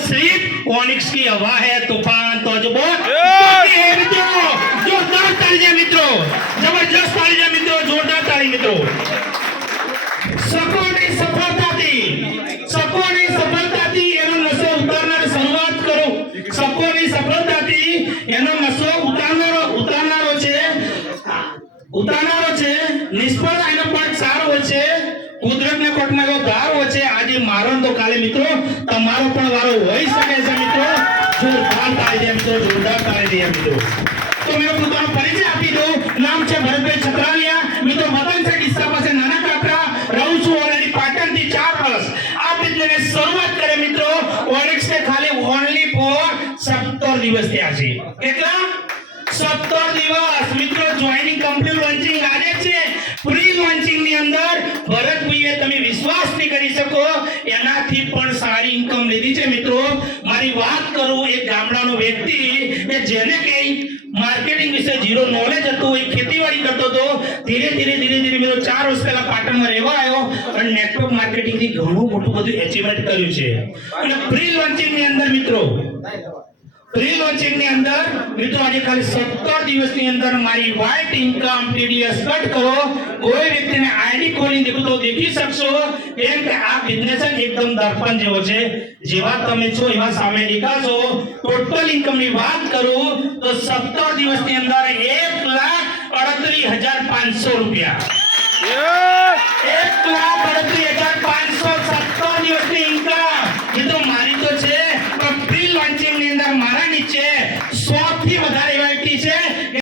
सिर्फ ओनिक्स की हवा है, तूफान तो जो बहुत मित्रों, जोरदार ताली है मित्रों, जबरदस्त ताली है मित्रों, जोरदार ताली मित्रों। सकोनी सफलताથી એનો નશો ઉતારનાર શરૂઆત કરો। સકોની સફળતાથી એનો નશો ઉતારનારો છે નિષ્ફળ એનો પાઠ સારો હોય છે, કુદરતના કોટમાં એવો ધાર હોય છે, આજે મારો તો કાલે મિત્રો તમારો પણ વારો હોઈ શકે છે મિત્રો। જોરદાર તાળી દે મિત્રો, જોરદાર તાળી દે મિત્રો। તો મેં પોતાનો પરિચય આપી દઉં, નામ છે ભરતભાઈ છત્રાલિયા મિત્રો, વતન છે ડીસા પાસે નાના કાકરા, રહું છું ઓલરેડી પાટણથી 4 વર્ષ। આ બિઝનેસ શરૂઆત કરે મિત્રો ઓનિક્સ ને ખાલી ઓનલી ફોર 17 દિવસ થયા છે। કેટલા? 17 દિવસ મિત્રો। જોઈનિંગ કંપની લોન્ચિંગ આજે છે, પ્રી લોન્ચિંગ ની અંદર ભરતભાઈએ તમે વિશ્વાસ નહીં કરી શકો એનાથી પણ સારી ઇન્કમ લીધી છે મિત્રો। મારી વાત કરું, એક ગામડાનો વ્યક્તિ કે જેને કે માર્કેટિંગ વિશે ઝીરો નોલેજ હતું, એ ખેતીવાડી કરતો હતો, ધીરે ધીરે મિત્રો 4 વર્ષ પહેલા પાટણમાં રહેવા આવ્યો અને નેટવર્ક માર્કેટિંગ થી ઘણું મોટું બધું એચીવમેન્ટ કર્યું છે। અને પ્રી લોન્ચિંગ ની અંદર મિત્રો આજે ખાલી 17 દિવસની અંદર મારી વાઇટ ઇન્કમ ટીડીએસ કટ કરો, કોઈ વ્યક્તિને આઈડી ખોલીને દેખો તો દેખી શકશો કેમ કે આ બિઝનેસ એકદમ દર્પણ જેવો છે, જેવા તમે છો એવા સામે દેખાશો। ટોટલ ઇન્કમ ની વાત કરું તો 17 દિવસની અંદર 1,38,500 રૂપિયા, 1,38,500 17 દિવસની